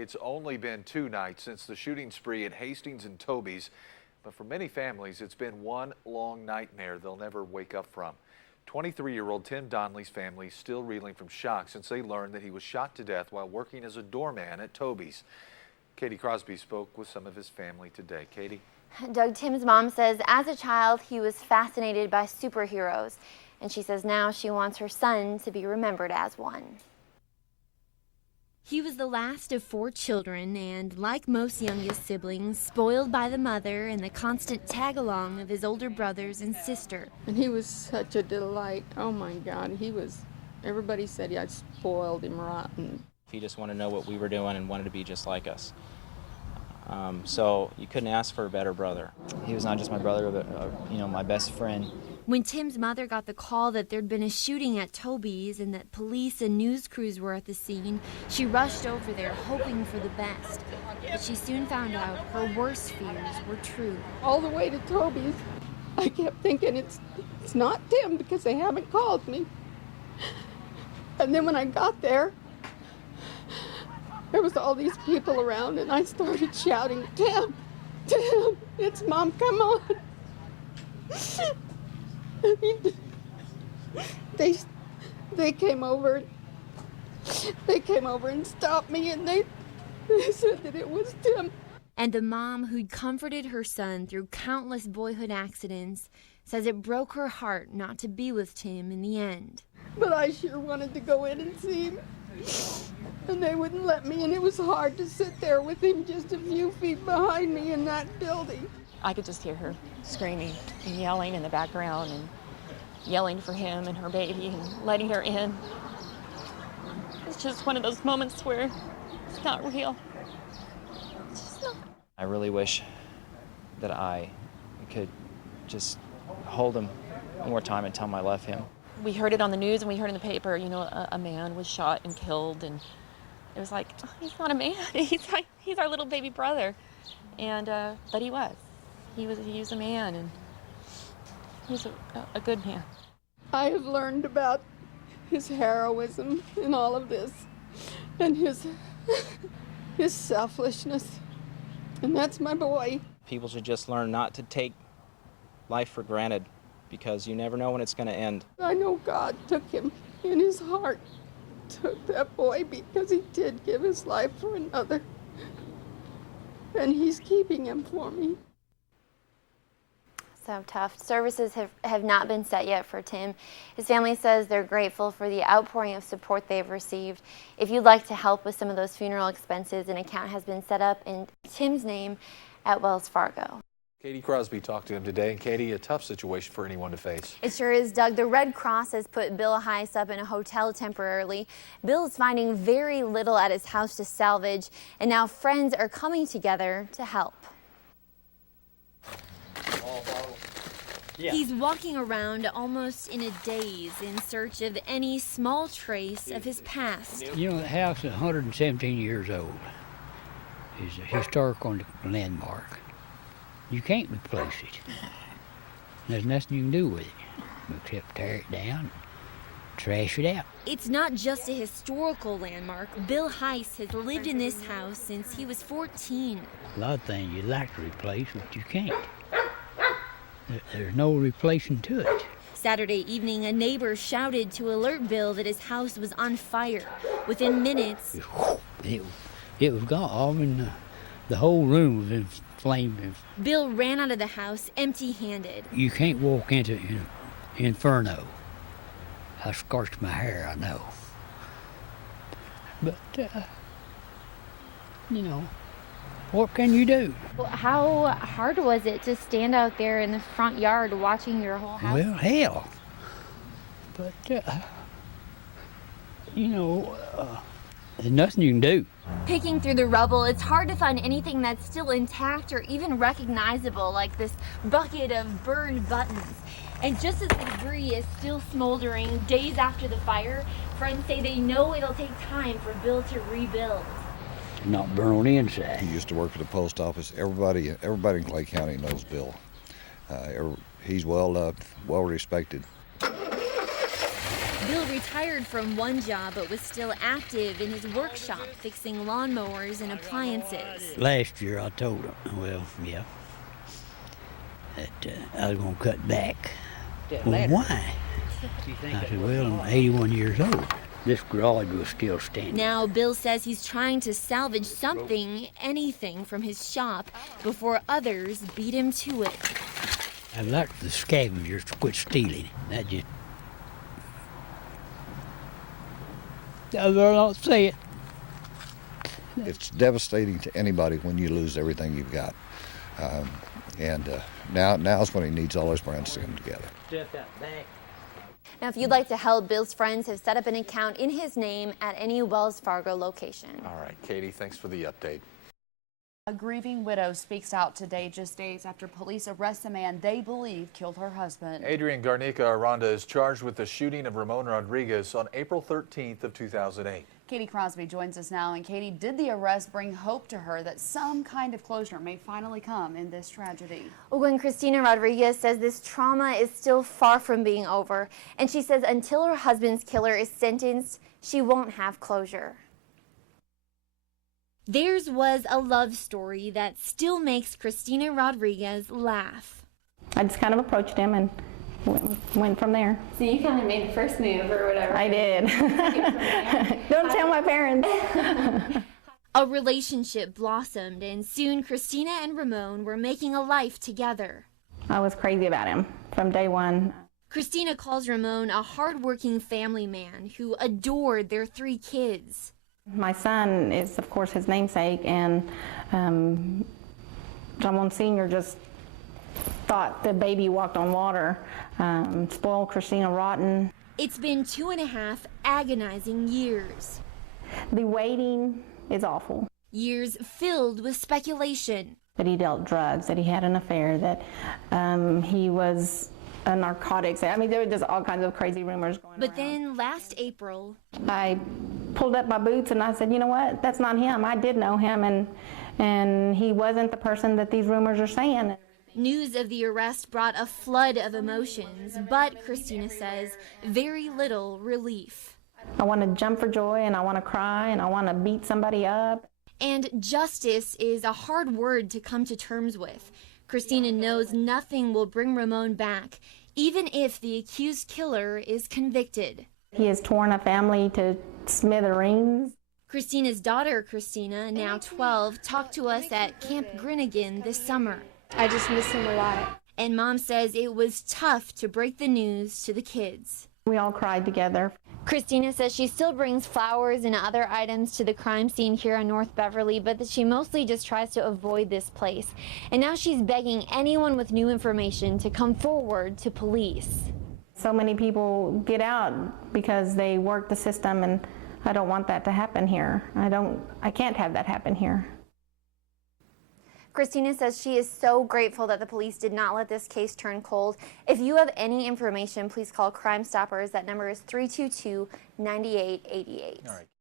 It's only been 2 nights since the shooting spree at Hastings and Toby's, but for many families, it's been one long nightmare they'll never wake up from. 23-year-old Tim Donnelly's family is still reeling from shock since they learned that he was shot to death while working as a doorman at Toby's. Katie Crosby spoke with some of his family today. Katie? Doug, Tim's mom says as a child he was fascinated by superheroes, and she says now she wants her son to be remembered as one. He was the last of 4 children and, like most youngest siblings, spoiled by the mother and the constant tag-along of his older brothers and sister. And he was such a delight. Oh my God, everybody said I spoiled him rotten. He just wanted to know what we were doing and wanted to be just like us. So you couldn't ask for a better brother. He was not just my brother, but my best friend. When Tim's mother got the call that there'd been a shooting at Toby's and that police and news crews were at the scene, she rushed over there hoping for the best. But she soon found out her worst fears were true. All the way to Toby's, I kept thinking it's not Tim because they haven't called me. And then when I got there was all these people around, and I started shouting, "Tim, Tim, it's Mom, come on." They came over and stopped me, and they said that it was Tim. And the mom who'd comforted her son through countless boyhood accidents says it broke her heart not to be with Tim in the end. But I sure wanted to go in and see him, and they wouldn't let me, and it was hard to sit there with him just a few feet behind me in that building. I could just hear her screaming and yelling in the background and yelling for him and her baby and letting her in. It's just one of those moments where it's not real. It's just not. I really wish that I could just hold him one more time and tell him I love him. We heard it on the news and we heard in the paper, a man was shot and killed, and it was like, oh, he's not a man. He's our little baby brother. And but he was. He was a man, and he was a good man. I have learned about his heroism in all of this, and his selfishness, and that's my boy. People should just learn not to take life for granted, because you never know when it's going to end. I know God took him in his heart, took that boy because he did give his life for another, and he's keeping him for me. So tough. Services have not been set yet for Tim. His family says they're grateful for the outpouring of support they've received. If you'd like to help with some of those funeral expenses, an account has been set up in Tim's name at Wells Fargo. Katie Crosby talked to him today, and Katie, a tough situation for anyone to face. It sure is, Doug. The Red Cross has put Bill Heiss up in a hotel temporarily. Bill is finding very little at his house to salvage, and now friends are coming together to help. Yeah. He's walking around almost in a daze in search of any small trace of his past. The house is 117 years old. It's a historical landmark. You can't replace it. There's nothing you can do with it except tear it down, trash it out. It's not just a historical landmark. Bill Heiss has lived in this house since he was 14. A lot of things you'd like to replace, but you can't. There's no replacing to it. Saturday evening, a neighbor shouted to alert Bill that his house was on fire. Within minutes, it was gone. I mean, the whole room was in flames. Bill ran out of the house empty-handed. You can't walk into inferno. I scorched my hair, I know. But, what can you do? Well, how hard was it to stand out there in the front yard watching your whole house? Well, hell. But, there's nothing you can do. Picking through the rubble, it's hard to find anything that's still intact or even recognizable, like this bucket of burned buttons. And just as the debris is still smoldering days after the fire, friends say they know it'll take time for Bill to rebuild. Not burn on the inside. He used to work for the post office. Everybody in Clay County knows Bill. He's well loved, well respected. Bill retired from one job but was still active in his workshop fixing lawnmowers and appliances. Last year I told him, well, yeah, that I was going to cut back. Well, why? I said, well, I'm 81 years old. This garage was still standing. Now Bill says he's trying to salvage something, anything from his shop before others beat him to it. I'd like the scavengers to quit stealing. That just... I better not say it. It's devastating to anybody when you lose everything you've got. Now's when he needs all his friends to come together. Now, if you'd like to help, Bill's friends have set up an account in his name at any Wells Fargo location. All right, Katie, thanks for the update. A grieving widow speaks out today just days after police arrest the man they believe killed her husband. Adrian Garnica Aranda is charged with the shooting of Ramon Rodriguez on April 13th of 2008. Katie Crosby joins us now, and Katie, did the arrest bring hope to her that some kind of closure may finally come in this tragedy? When Cristina Rodriguez says this trauma is still far from being over, and she says until her husband's killer is sentenced, she won't have closure. Theirs was a love story that still makes Cristina Rodriguez laugh. I just kind of approached him and went from there. So you kind of made the first move or whatever. I did. Don't tell my parents. A relationship blossomed, and soon Cristina and Ramon were making a life together. I was crazy about him from day one. Cristina calls Ramon a hardworking family man who adored their 3 kids. My son is, of course, his namesake, and Ramon Sr. just thought the baby walked on water, spoiled Cristina rotten. It's been 2.5 agonizing years. The waiting is awful. Years filled with speculation. That he dealt drugs, that he had an affair, that he was a narcotics. I mean, there were just all kinds of crazy rumors going on. But then last April, I pulled up my boots and I said, you know what, that's not him. I did know him, and he wasn't the person that these rumors are saying. News of the arrest brought a flood of emotions, but Cristina says very little relief. I want to jump for joy, and I want to cry, and I want to beat somebody up. And justice is a hard word to come to terms with. Cristina knows nothing will bring Ramon back, even if the accused killer is convicted. He has torn a family to smithereens. Cristina's daughter, Christina, now 12, talked to us at Camp Grinnigan this summer. I just miss him a lot. And Mom says it was tough to break the news to the kids. We all cried together. Cristina says she still brings flowers and other items to the crime scene here on North Beverly, but that she mostly just tries to avoid this place. And now she's begging anyone with new information to come forward to police. So many people get out because they work the system, and I don't want that to happen here. I can't have that happen here. Cristina says she is so grateful that the police did not let this case turn cold. If you have any information, please call Crime Stoppers. That number is 322-9888. All right.